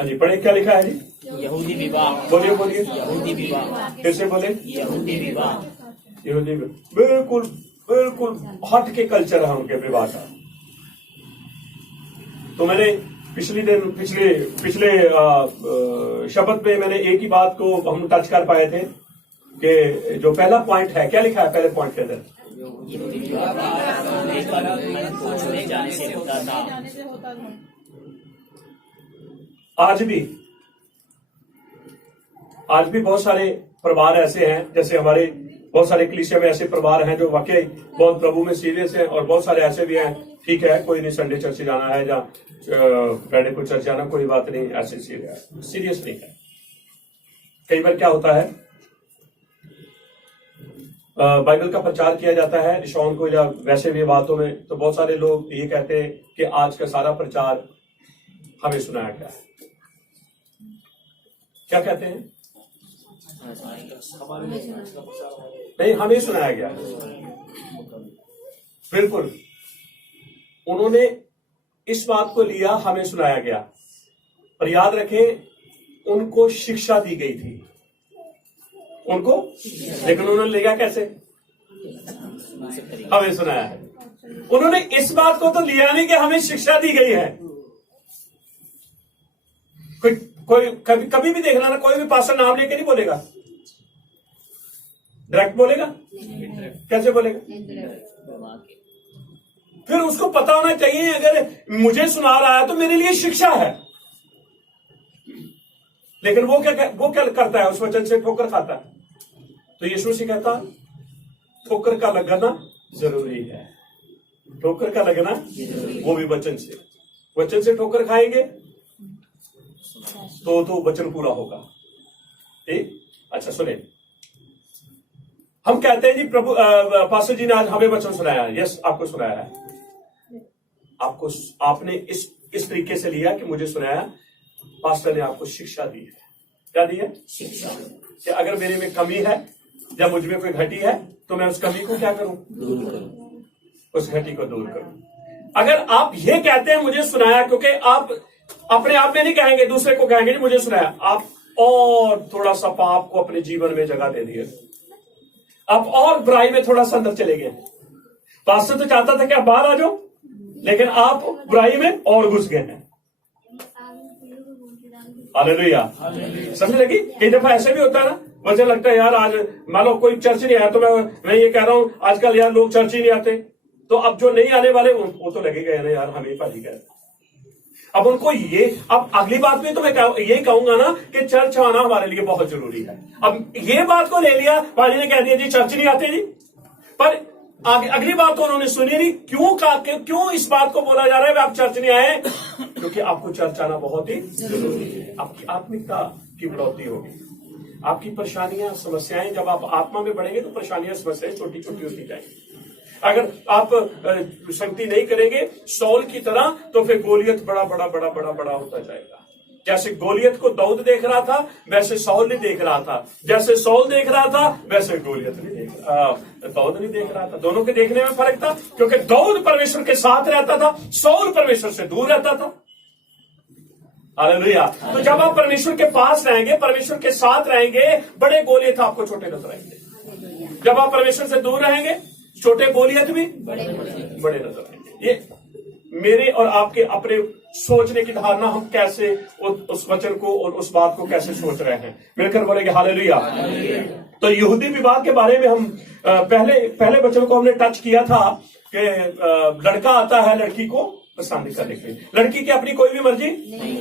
हाँ जी, पढ़े क्या लिखा है जी? यहूदी विवाह। बोलिए बोलिए, यहूदी विवाह। फिर से बोले। यहूदी विवाह। यहूदी बिल्कुल बिल्कुल हट के कल्चर है उनके विवाह का। तो मैंने पिछले शब्द में मैंने एक ही बात को हम टच कर पाए थे कि जो पहला पॉइंट है, क्या लिखा है पहले पॉइंट के अंदर? छोड़े जाने से होता था। आज भी बहुत सारे परिवार ऐसे हैं, जैसे हमारे बहुत सारे कलीसिया में ऐसे परिवार हैं जो वाकई बहुत प्रभु में सीरियस हैं, और बहुत सारे ऐसे भी हैं, ठीक है कोई नहीं संडे चर्च जाना है या फ्राइडे को चर्च जाना, कोई बात नहीं, ऐसे सीरियस नहीं है। कई बार क्या होता है, बाइबल का प्रचार किया जाता है निशान को या वैसे भी बातों में, तो बहुत सारे लोग ये कहते हैं कि आज का सारा प्रचार हमें सुनाया गया है। क्या कहते हैं? नहीं, हमें सुनाया गया। बिल्कुल, उन्होंने इस बात को लिया, हमें सुनाया गया, और याद रखें उनको शिक्षा दी गई थी उनको, लेकिन उन्होंने लिया कैसे? हमें सुनाया है। उन्होंने इस बात को तो लिया नहीं कि हमें शिक्षा दी गई है। कोई कभी भी देखना ना, कोई भी पास्टर नाम लेके नहीं बोलेगा, डायरेक्ट बोलेगा। कैसे बोलेगा? फिर उसको पता होना चाहिए, अगर मुझे सुना रहा है तो मेरे लिए शिक्षा है। लेकिन वो क्या करता है? उस वचन से ठोकर खाता है। तो यीशु मसीह कहता ठोकर का लगना जरूरी है, ठोकर का लगना, वो भी वचन से ठोकर खाएंगे तो वचन पूरा होगा। ठीक, अच्छा सुने, हम कहते हैं जी प्रभु पास्टर जी ने आज हमें वचन सुनाया है। यस, आपको सुनाया है। आपने इस तरीके से लिया कि मुझे सुनाया, पास्टर ने आपको शिक्षा दी है। क्या दी है? शिक्षा। कि अगर मेरे में कमी है या मुझ में कोई घटी है तो मैं उस कमी को क्या करूं? दूर करूं, उस घटी को दूर करूं। अगर आप ये कहते हैं मुझे सुनाया, क्योंकि आप अपने आप में नहीं कहेंगे, दूसरे को कहेंगे मुझे सुनाया, आप और थोड़ा सा पाप को अपने जीवन में जगह दे दिए, आप और बुराई में थोड़ा सा अंदर चले गए। पास्टर तो चाहता था कि आप बाहर आ जाओ, लेकिन आप बुराई में और घुस गए हैं। हालेलुया, समझ लगी? कई दफा ऐसे भी होता है ना, मुझे लगता है यार आज मान लो कोई चर्च नहीं आया, तो मैं ये कह रहा हूं आजकल यार लोग चर्च ही नहीं आते, तो अब जो नहीं आने वाले वो तो लगेगा ना यार हमें पाजी कहते। अब उनको ये, अब अगली बात में तो मैं ये कहूंगा ना कि चर्च आना हमारे लिए बहुत जरूरी है। अब ये बात को ले लिया, पाजी ने कह दिया जी चर्च नहीं आते जी, पर अगली बात तो उन्होंने सुनी नहीं। क्यों इस बात को बोला जा रहा है आप चर्च नहीं आए? क्योंकि आपको चर्च आना बहुत ही जरूरी है। आपकी आत्मिकता की बढ़ोतरी होगी, आपकी परेशानियां समस्याएं, जब आप आत्मा में बढ़ेंगे तो परेशानियां समस्याएं छोटी छोटी होती जाएंगी। अगर आप संगति नहीं करेंगे सौल की तरह, तो फिर गोलियत बड़ा बड़ा बड़ा बड़ा बड़ा होता जाएगा। जैसे गोलियत को दाऊद देख रहा था, वैसे सौल नहीं देख रहा था। जैसे सौल देख रहा था, वैसे गोलियत दाऊद नहीं देख रहा था। दोनों के देखने में फर्क था, क्योंकि दाऊद परमेश्वर के साथ रहता था, सौल परमेश्वर से दूर रहता था। हालेलुया। तो जब आप परमेश्वर के पास रहेंगे, परमेश्वर के साथ रहेंगे, बड़े गोलियत आपको छोटे नजर आएंगे। जब आप परमेश्वर से दूर रहेंगे, छोटे गोलियत भी बड़े नजर आएंगे। ये मेरे और आपके अपने सोचने की धारणा, हम कैसे उस वचन को और उस बात को कैसे सोच रहे हैं। मिलकर बोलेंगे हालेलुया। तो यहूदी विवाह के बारे में हम पहले वचन को हमने टच किया था कि लड़का आता है लड़की को पसंद करने के लिए। लड़की की अपनी कोई भी मर्जी,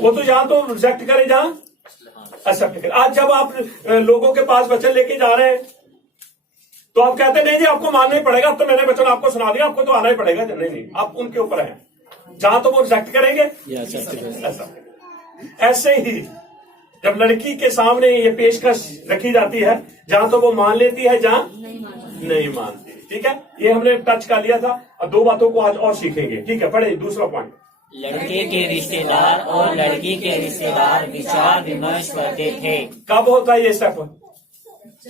वो तो जहां तो रिजेक्ट करे जहां एक्सेप्ट करे। आज जब आप लोगों के पास वचन लेके जा रहे हैं तो आप कहते नहीं जी आपको मानना ही पड़ेगा, तो मैंने वचन आपको सुना दिया, आपको तो आना ही पड़ेगा। नहीं, आप उनके ऊपर हैं, जहां तो वो रिजेक्ट करेंगे। ऐसे ही जब लड़की के सामने ये पेशकश रखी जाती है, जहां तो वो मान लेती है, जहां नहीं मानती। ठीक है, ये हमने टच कर लिया था। अब दो बातों को आज और सीखेंगे। ठीक है, पढ़े दूसरा पॉइंट। लड़के के रिश्तेदार और लड़की के रिश्तेदार विचार विमर्श करते थे। कब होता है ये स्टेप?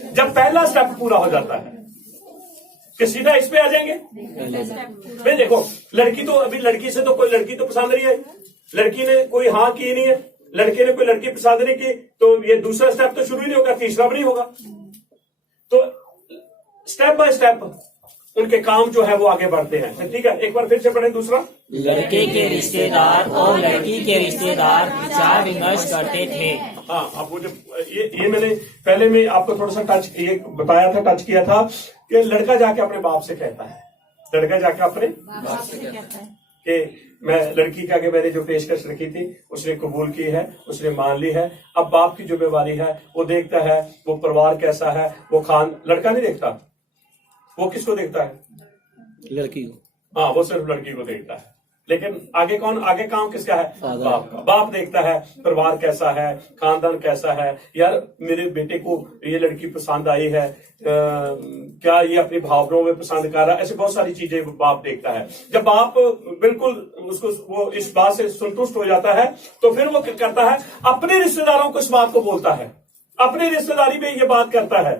जब पहला स्टेप पूरा हो जाता है कि सीधा इस पे आ जाएंगे। भाई देखो, लड़की तो अभी लड़की से तो कोई लड़की तो पसंद नहीं है, लड़की ने कोई हाँ की नहीं है, लड़के ने कोई लड़की पसंद नहीं की तो ये दूसरा स्टेप तो शुरू ही नहीं होगा, तीसरा भी नहीं होगा। तो स्टेप बाय स्टेप उनके काम जो है वो आगे बढ़ते हैं। ठीक है, एक बार फिर से पढ़ें दूसरा। लड़के के रिश्तेदार और लड़की के रिश्तेदार विचार विमर्श करते थे। हाँ, अब वो जब ये मैंने पहले में आपको थोड़ा सा ये बताया था, टच किया था कि लड़का जाके अपने बाप से कहता है, लड़का जाके अपने बाप से कहता है कि मैं लड़की के आगे मैंने जो पेशकश रखी थी उसने कबूल की है, उसने मान ली है। अब बाप की जिम्मेवारी है, वो देखता है वो परिवार कैसा है, वो लड़का नहीं देखता, वो किसको देखता है? लड़की को। हाँ, वो सिर्फ लड़की को देखता है, लेकिन आगे काम किसका है? बाप का। बाप देखता है परिवार कैसा है, खानदान कैसा है, यार मेरे बेटे को ये लड़की पसंद आई है, क्या ये अपनी भावनाओं में पसंद कर रहा है, ऐसे बहुत सारी चीजें बाप देखता है। जब बाप बिल्कुल उसको वो इस बात से संतुष्ट हो जाता है तो फिर वो क्या करता है, अपने रिश्तेदारों को इस बात को बोलता है, अपनी रिश्तेदारी में ये बात करता है।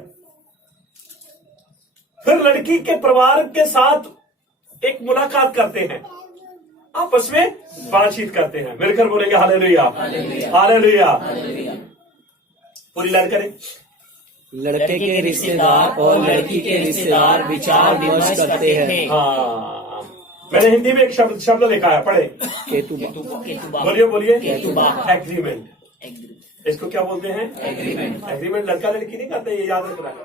फिर लड़की के परिवार के साथ एक मुलाकात करते हैं, आपस में बातचीत करते हैं, मिलकर बोलेंगे हालेलुया, हालेलुया। पूरी लाइन करें। लड़के के रिश्तेदार और लड़की के रिश्तेदार विचार विमर्श करते हैं। हाँ, मैंने हिंदी में एक शब्द लिखा है, पढ़े। बोलिए। एग्रीमेंट। इसको क्या बोलते हैं? एग्रीमेंट। लड़का लड़की नहीं करते, ये याद रखना है।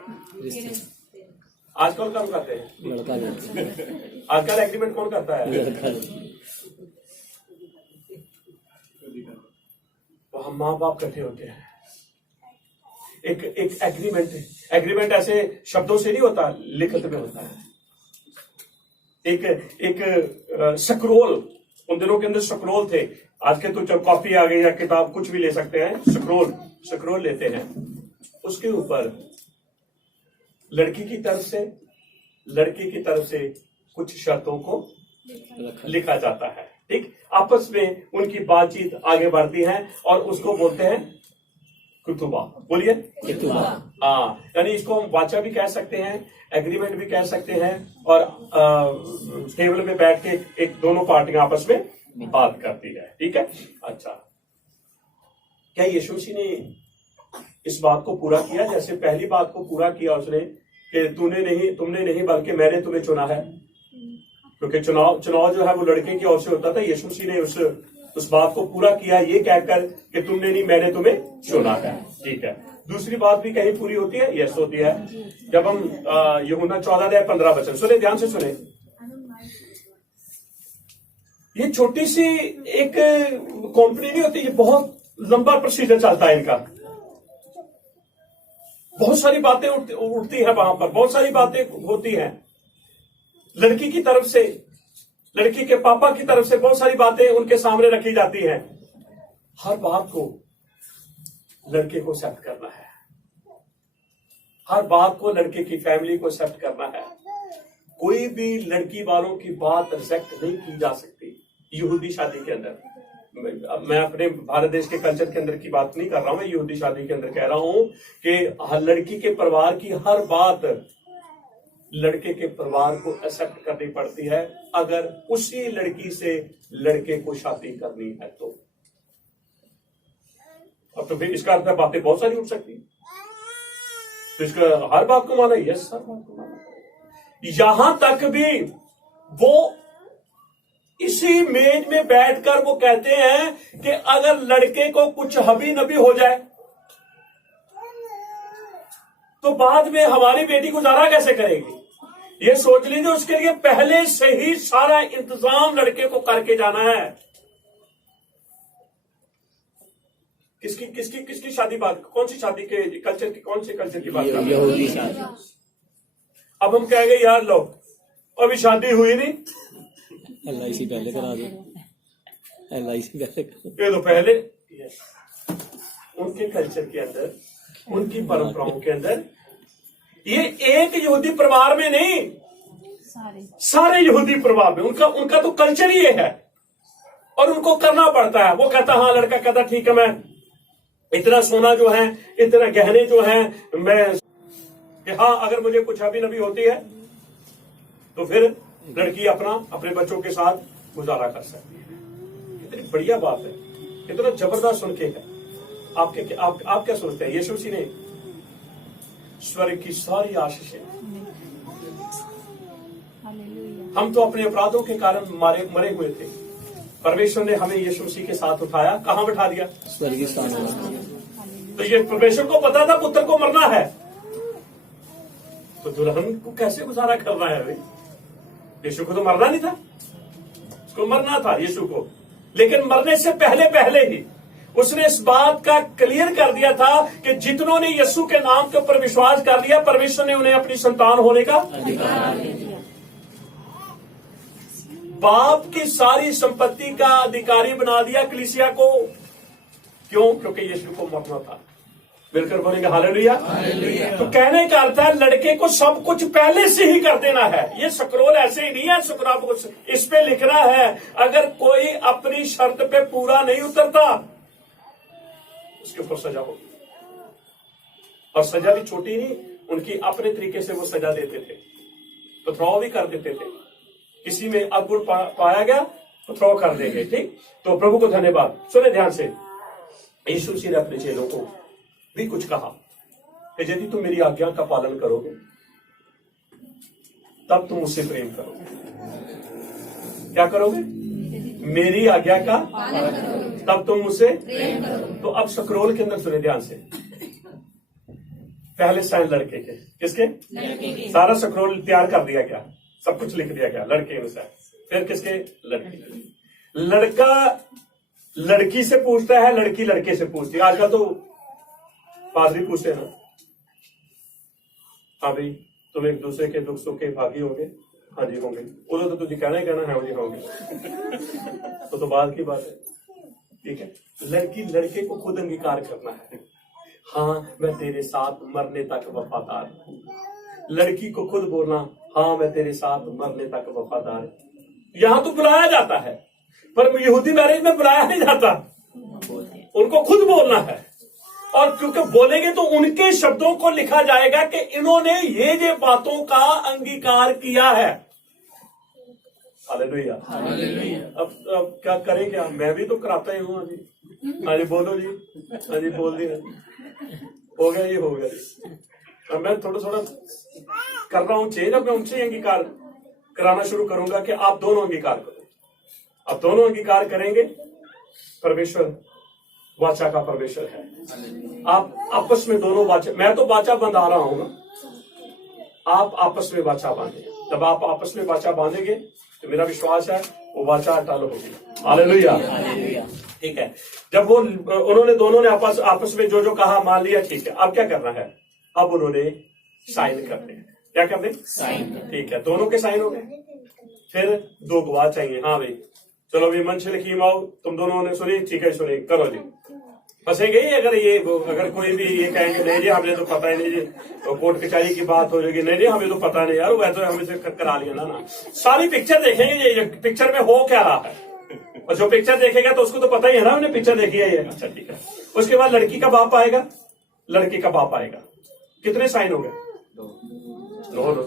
आजकल कौन करते हैं? लड़का लड़की। आजकल एग्रीमेंट कौन करता है? तो हम माँ बाप इकट्ठे होते हैं, एक एग्रीमेंट है। एग्रीमेंट ऐसे शब्दों से नहीं होता, लिखित में होता है। एक स्क्रोल, उन दिनों के अंदर स्क्रोल थे, आज के तो जब कॉपी आ गई या किताब कुछ भी ले सकते हैं, स्क्रोल लेते हैं, उसके ऊपर लड़की की तरफ से कुछ शर्तों को लिखा जाता है। ठीक, आपस में उनकी बातचीत आगे बढ़ती है और उसको बोलते हैं कुतुबा। बोलिए कुतुबा। हाँ, यानी इसको हम वाचा भी कह सकते हैं, एग्रीमेंट भी कह सकते हैं, और टेबल में बैठ के एक दोनों पार्टियां आपस में बात करती है। ठीक है, अच्छा, क्या यीशु मसीह ने इस बात को पूरा किया? जैसे पहली बात को पूरा किया उसने कि तुमने नहीं बल्कि मैंने तुम्हें चुना है, क्योंकि चुनाव जो है वो लड़के की ओर से होता था। यीशु मसीह ने उस बात को पूरा किया ये कहकर कि तुमने नहीं, मैंने तुम्हें चुना है। ठीक है, दूसरी बात भी कहीं पूरी होती है, यस होती है, जब हम यूहन्ना 14:15 सुने, ध्यान से सुने। ये छोटी सी एक कंपनी नहीं होती, ये बहुत लंबा प्रोसीजर चलता है इनका। बहुत सारी बातें उठती है वहां पर, बहुत सारी बातें होती हैं लड़की की तरफ से, लड़की के पापा की तरफ से बहुत सारी बातें उनके सामने रखी जाती हैं। हर बात को लड़के को एक्सेप्ट करना है, हर बात को लड़के की फैमिली को एक्सेप्ट करना है। कोई भी लड़की वालों की बात रिजेक्ट नहीं की जा सकती। यहूदी शादी के अंदर, मैं अपने भारत देश के कल्चर के अंदर की बात नहीं कर रहा हूं, मैं यहूदी शादी के अंदर कह रहा हूं कि लड़की के परिवार की हर बात लड़के के परिवार को एक्सेप्ट करनी पड़ती है, अगर उसी लड़की से लड़के को शादी करनी है तो। अब तो फिर इसका अर्थ है बातें बहुत सारी उठ सकती है, तो इसका हर बात को माना, यस हर बात को माना। यहां तक भी वो इसी मेज में बैठकर वो कहते हैं कि अगर लड़के को कुछ हबी नबी हो जाए तो बाद में हमारी बेटी गुजारा कैसे करेगी। ये सोच लीजिए, उसके लिए पहले से ही सारा इंतजाम लड़के को करके जाना है। किसकी शादी बात, कौन सी शादी के कल्चर की, कौन से कल्चर की बात कर रहे हैं? अब हम कहेंगे यार लो अभी शादी हुई नहीं, LIC पहले करा दो, LIC पहले ये तो पहले। उनके कल्चर के अंदर, उनकी परंपराओं के अंदर, ये एक यहूदी परिवार में नहीं, सारे यहूदी परिवार में उनका तो कल्चर ही ये है और उनको करना पड़ता है। वो कहता हाँ, लड़का कहता ठीक है, मैं इतना सोना जो है, इतना गहने जो है, मैं हाँ अगर मुझे कुछ अभी नबी होती है तो फिर लड़की अपने बच्चों के साथ गुजारा कर सकती है। कितनी बढ़िया बात है। कितना जबरदस्त सुन के है। आप क्या सोचते हैं? यीशु मसीह ने स्वर्ग की सारी आशीषें, हम तो अपने अपराधों के कारण मरे हुए थे, परमेश्वर ने हमें यीशु मसीह के साथ उठाया, कहां बैठा दिया? स्वर्गीय स्थान पर। तो ये परमेश्वर को पता था पुत्र को मरना है, तो दुल्हन को कैसे गुजारा करना है भाई? यीशु को तो मरना नहीं था, उसको मरना था यीशु को, लेकिन मरने से पहले ही उसने इस बात का क्लियर कर दिया था कि जितनों ने यीशु के नाम के ऊपर विश्वास कर लिया, परमेश्वर ने उन्हें अपनी संतान होने का अधिकार दिया। बाप की सारी संपत्ति का अधिकारी बना दिया कलीसिया को। क्यों? क्योंकि यीशु को मरना था। मिलकर बोलेंगे हालेलुया। तो कहने का अर्थ है लड़के को सब कुछ पहले से ही कर देना है। ये स्क्रोल ऐसे ही नहीं है, स्क्रोल इस पे लिखना है, अगर कोई अपनी शर्त पे पूरा नहीं उतरता उसके ऊपर सजा होगी। और सजा भी छोटी नहीं, उनकी अपने तरीके से वो सजा देते थे, पथराव भी कर देते थे। किसी में अवगुण पाया गया तो थ्रो कर देंगे। ठीक, तो प्रभु को धन्यवाद। सुने ध्यान से, यीशु मसीह ने अपने चेलों को भी कुछ कहा कि यदि तुम मेरी आज्ञा का पालन करोगे तब तुम मुझसे प्रेम करोगे। क्या करोगे? मेरी आज्ञा का तब तुम मुझसे प्रेम करोगे। तो अब स्क्रोल के अंदर सुने ध्यान से, पहले साइन लड़के के, किसके? लड़के के। सारा स्क्रोल तैयार कर दिया गया, सब कुछ लिख दिया गया लड़के अनुसार। फिर किसके? लड़की। लड़का लड़की से पूछता है, लड़की लड़के से पूछती है। आजकल तो पादरी पूछते हैं ना, हाँ भाई तुम एक दूसरे के दुख सुख के भागी होंगे? हाँ जी होंगे। उधर तो तुझे कहना ही कहना है, मुझे होंगे। तो बात की बात है, ठीक है। लड़की लड़के को खुद अंगीकार करना है, हाँ मैं तेरे साथ मरने तक वफादार हूं। लड़की को खुद बोलना, हाँ मैं तेरे साथ मरने तक वफादार हूं। यहां तो बुलाया जाता है, पर यहूदी मैरिज में बुलाया नहीं जाता, उनको खुद बोलना है। और क्योंकि बोलेंगे तो उनके शब्दों को लिखा जाएगा कि इन्होंने ये बातों का अंगीकार किया है। हालेलुया। अब क्या करें? क्या मैं भी तो कराता ही हूँ अभी। हाँ जी बोलो जी, हाँ जी बोल दिया, हो गया ये, हो गया जी। अब मैं थोड़ा थोड़ा कर रहा हूँ चेंज। अब मैं उनसे अंगीकार कराना शुरू करूंगा कि आप दोनों अंगीकार करो। आप दोनों अंगीकार करेंगे, परमेश्वर वाचा का परमेश्वर है। आप आपस में दोनों वाचा, मैं तो वाचा बंधा रहा हूं ना, आप आपस में वाचा बांधे। जब आप आपस में वाचा बांधेंगे तो मेरा विश्वास है वो वाचा अटल होगी। हालेलुया। ठीक है। जब वो उन्होंने दोनों ने आपस में जो कहा मान लिया, ठीक है। अब क्या करना है? अब उन्होंने साइन करने हैं। क्या करने? साइन। ठीक है, दोनों के साइन हो गए। फिर दो गवाह चाहिए। हाँ भाई चलो भी मंच लिखी माओ, तुम दोनों ने सुनी, ठीक है सुनी, करो जी। फंसेंगे ही अगर कोई भी ये कहेंगे नहीं जी हमें तो पता ही नहीं जी, तो कोर्ट कचहरी की बात हो जाएगी, नहीं हमें तो पता नहीं यार, वैसे तो हमें से करा लिया ना। सारी पिक्चर देखेंगे ये पिक्चर में हो क्या रहा है, और जो पिक्चर देखेगा तो उसको तो पता ही है ना, उन्हें पिक्चर देखी है ये। अच्छा ठीक है। उसके बाद लड़की का बाप आएगा, लड़के का बाप आएगा। कितने साइन हो गए?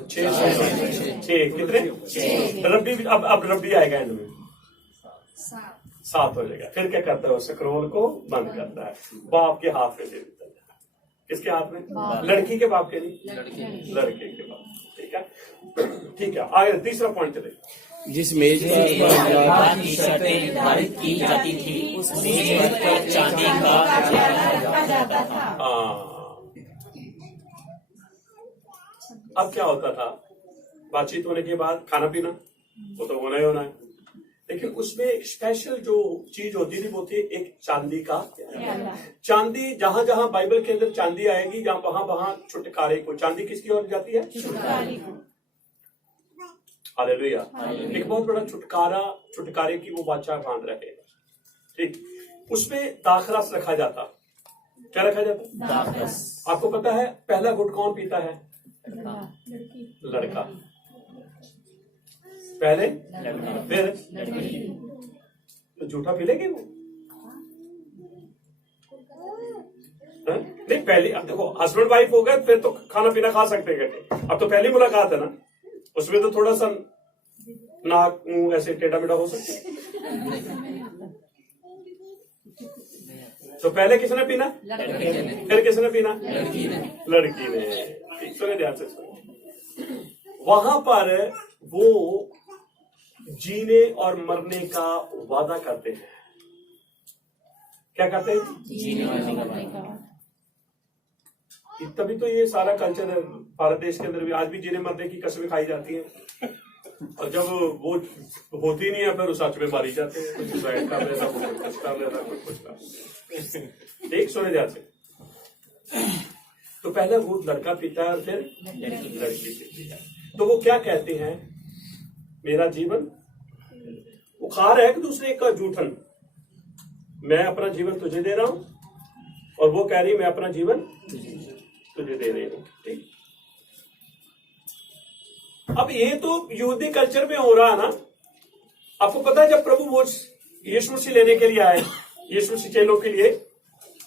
6 साइन। 6 कितने? रब्बी। अब रब्बी आएगा इनमें 7 हो जाएगा। फिर क्या करता है? वो स्क्रोल को बंद करता है, बाप के हाथ में दे देता है। किसके हाथ में? लड़की के बाप के नहीं, लड़के के बाप। ठीक है, ठीक है। आगे तीसरा पॉइंट चले। जिस मेज की शर्तें निर्धारित की जाती थी उस मेज पर चांदी का रखा जाता था। अब क्या होता था? बातचीत होने के बाद खाना पीना वो तो होना ही होना है, लेकिन उसमें एक स्पेशल जो चीज होती थी वो थी एक चांदी का। चांदी जहां जहां बाइबल के अंदर चांदी आएगी, जहां वहां छुटकारे को, चांदी किसकी ओर जाती है? हालेलुया। एक बहुत बड़ा छुटकारे की वो वाचा बांध रहे। ठीक, उसमें दाखरस रखा जाता। क्या रखा जाता? दाखरस। आपको पता है पहला घुट कौन पीता है? लड़का। पहले फिर तो झूठा पी लेगी वो? नहीं, पहले अब देखो हस्बैंड वाइफ हो गए फिर तो खाना पीना खा सकते हैं इकट्ठे। अब तो पहली मुलाकात है ना, उसमें तो थोड़ा सा नाक मुंह ऐसे टेढ़ा मेढ़ा हो सकता है। तो पहले किसने पीना, फिर किसने पीना, लड़की ने। ठीक, सुने ध्यान से सुने। वहां पर वो जीने और मरने का वादा करते हैं। क्या करते हैं? जीने मरने का। तभी तो ये सारा कल्चर है भारत देश के अंदर भी आज भी जीने मरने की कसमें खाई जाती हैं, और जब वो होती नहीं है फिर सच में मारी जाते हैं। कुछ सुसाइड कर लेना, कुछ कर लेना, कुछ कर। एक सुने ध्यान से। तो पहले वो लड़का पीता है और फिर लड़की पीती है। तो वो क्या कहते हैं, मेरा जीवन, वो खा रहे हैं एक दूसरे का जूठन। मैं अपना जीवन तुझे दे रहा हूं और वो कह रही मैं अपना जीवन तुझे दे रही हूं। ठीक, अब ये तो यहूदी कल्चर में हो रहा है ना। आपको पता है जब प्रभु भोज यीशु मसीह लेने के लिए आए, यीशु मसीह चेलों के लिए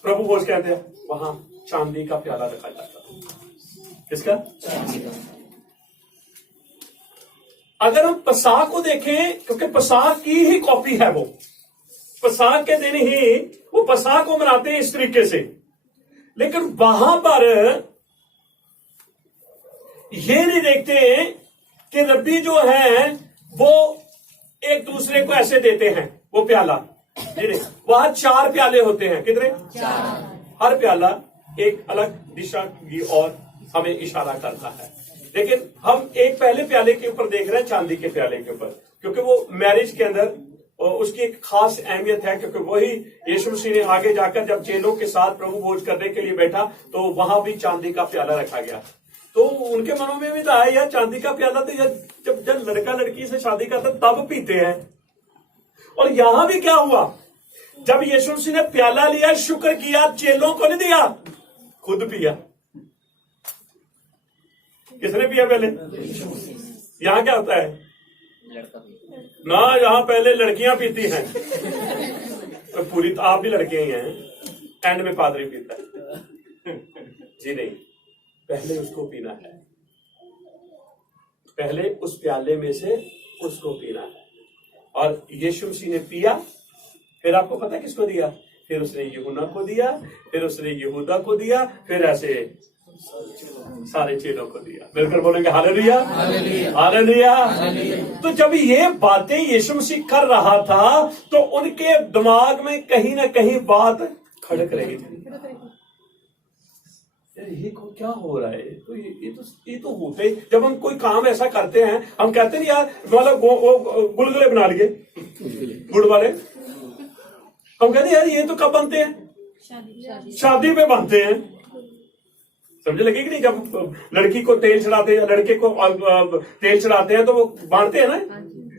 प्रभु भोज कहते हैं, वहां चांदी का प्याला रखा जाता है। किसका? अगर हम पसाह को देखें, क्योंकि पसाह की ही कॉपी है वो, पसाह के दिन ही वो पसाह को मनाते हैं इस तरीके से, लेकिन वहां पर ये नहीं देखते कि रब्बी जो है वो एक दूसरे को ऐसे देते हैं वो प्याला। वहां 4 प्याले होते हैं। कितने? 4। हर प्याला एक अलग दिशा की ओर हमें इशारा करता है, लेकिन हम एक पहले प्याले के ऊपर देख रहे हैं, चांदी के प्याले के ऊपर, क्योंकि वो मैरिज के अंदर उसकी एक खास अहमियत है। क्योंकि वही यीशु मसीह ने आगे जाकर जब चेलों के साथ प्रभु भोज करने के लिए बैठा तो वहां भी चांदी का प्याला रखा गया। तो उनके मनों में भी तो आया यार चांदी का प्याला तो जब लड़का लड़की से शादी करता तब पीते हैं। और यहां भी क्या हुआ, जब यीशु मसीह ने प्याला लिया, शुक्र किया, चेलों को नहीं दिया, खुद पिया। किसने पिया पहले? यहां क्या होता है ना, यहां पहले लड़कियां पीती हैं। तो पूरी तो आप भी लड़के ही हैं, एंड में पादरी पीता है। जी नहीं, पहले उसको पीना है, पहले उस प्याले में से उसको पीना है। और यीशु मसीह ने पिया, फिर आपको पता है किसको दिया? फिर उसने यूहन्ना को दिया, फिर उसने यहूदा को दिया, फिर ऐसे सारे चेलों को दिया। मिलकर बोलेंगे हालेलुया, हालेलुया। तो जब ये बातें यीशु मसीह कर रहा था तो उनके दिमाग में कहीं ना कहीं बात खड़क रही थी, ये क्या हो रहा है? तो ये तो होते, जब हम कोई काम ऐसा करते हैं, हम कहते नहीं यार मतलब गुलगुले बना लिए गुड़ वाले, हम कहते यार ये तो कब बनते हैं? शादी में बनते हैं। समझे लगे कि नहीं? जब लड़की को तेल चढ़ाते हैं, लड़के को तेल चढ़ाते हैं तो वो बांटते हैं ना।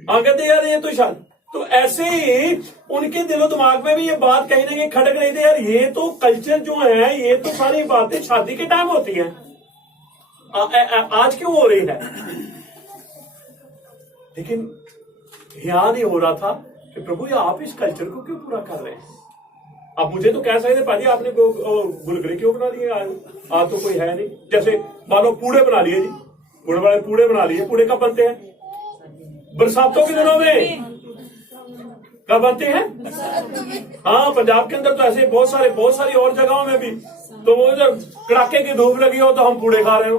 हाँ, कहते यार ये तो शादी। तो ऐसे ही उनके दिलो दिमाग में भी ये बात कहीं ना कहीं खटक रही थी, यार ये तो कल्चर जो है, ये तो सारी बातें शादी के टाइम होती हैं, आज क्यों हो रही है? लेकिन ध्यान ही हो रहा था कि प्रभु ये आप इस कल्चर को क्यों पूरा कर रहे हैं? अब मुझे तो कह सकते थे पाजी आपने गुलगुले क्यों बना दिए, आज तो कोई है नहीं। जैसे मान लो पूड़े बना लिए जी, गुड़ वाले पूड़े बना लिए। पूड़े कब बनते हैं? बरसातों के दिनों में। कब बनते हैं? हाँ, पंजाब के अंदर तो ऐसे बहुत सारी और जगहों में भी, तो वो जब कड़ाके की धूप लगी हो तो हम पूड़े खा रहे हो,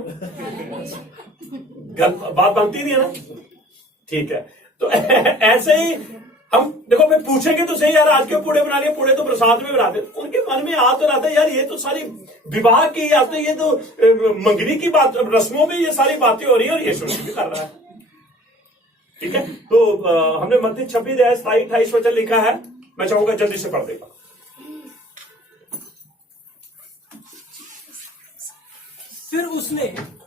बात बनती नहीं है ना। ठीक है, तो ऐसे ही हम देखो, मैं पूछेंगे तो सही यार आज क्यों पूड़े बना लिए? पूड़े तो बरसात में बनाते। उनके मन में आ तो रहा था यार ये तो सारी विवाह की, या तो ये तो मंगनी की बात, रस्मों में ये सारी बातें हो रही है और ये शुरू भी कर रहा है। ठीक है, तो हमने मत्ती 26:27-28 वचन लिखा है, मैं चाहूंगा जल्दी से पढ़ देगा।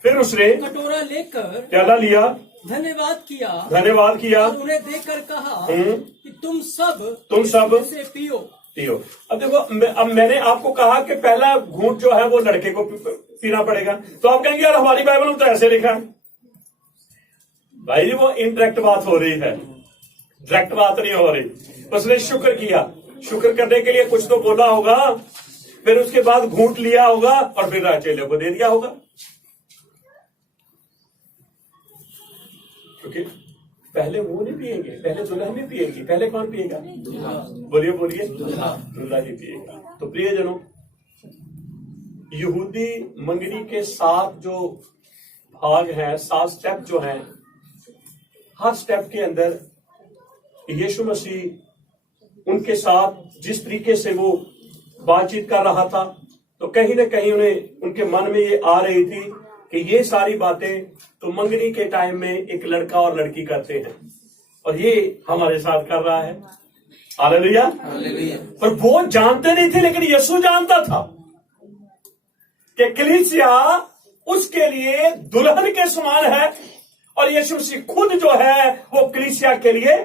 फिर उसने कटोरा लेकर प्याला लिया, धन्यवाद किया और उन्हें देकर कहा कि तुम सब से पियो। अब देखो, अब मैंने आपको कहा कि पहला घूंट जो है वो लड़के को पीना पड़ेगा, तो आप कहेंगे यार हमारी बाइबल में तो ऐसे लिखा है। भाई जी वो इनडायरेक्ट बात हो रही है, डायरेक्ट बात नहीं हो रही। उसने शुक्र किया, शुक्र करने के लिए कुछ तो बोला होगा, फिर उसके बाद घूंट लिया होगा और फिर चेले को दे दिया होगा। क्योंकि पहले वो नहीं पिएंगे, पहले दुल्हन नहीं पिएगी, पहले कौन पिएगा? बोलिए बोलिए, दूल्हा ही पिएगा। तो प्रियजनों, यहूदी मंगनी के 7 जो भाग हैं, 7 स्टेप जो हैं, हर स्टेप के अंदर यीशु मसीह उनके साथ जिस तरीके से वो बातचीत कर रहा था, तो कहीं ना कहीं उन्हें उनके मन में ये आ रही थी कि ये सारी बातें तो मंगनी के टाइम में एक लड़का और लड़की करते हैं, और ये हमारे साथ कर रहा है। हालेलुया। पर वो जानते नहीं थे, लेकिन यीशु जानता था कि कलीसिया उसके लिए दुल्हन के समान है, और यीशु मसीह खुद जो है वो कलीसिया के लिए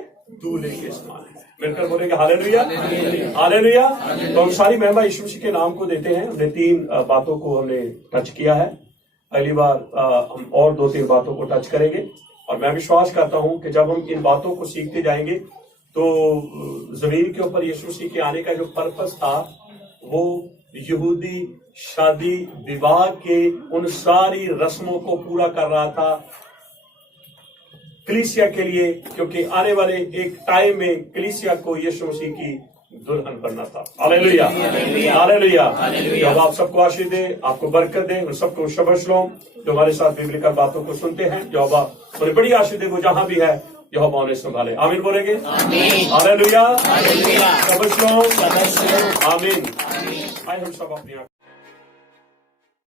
दूल्हे के समान है। मिलकर बोलेंगे हालेलुया, हालेलुया। तो हम सारी महिमा यीशु मसीह के नाम को देते हैं। हमने 3 बातों को हमने टच किया है। अगली बार हम और 2-3 बातों को टच करेंगे, और मैं विश्वास करता हूं कि जब हम इन बातों को सीखते जाएंगे तो जमीन के ऊपर यीशु मसीह के आने का जो पर्पस था वो यहूदी शादी विवाह के उन सारी रस्मों को पूरा कर रहा था कलीसिया के लिए, क्योंकि आने वाले एक टाइम में कलीसिया को यीशु मसीह की दुल्हन बनना था। Hallelujah, hallelujah. जब आप सबको आशीष दे, आपको बरकत दे, उन सबको शबह शलोम जो हमारे साथ बिब्लिकल बातों को सुनते हैं, जो उन्हें बड़ी आशीष दे, वो जहां भी है यहोवा उन्हें संभाले। आमीन बोलेंगे, हालेलुया, शबह शलोम, आमीन। आइए हम सब अपनी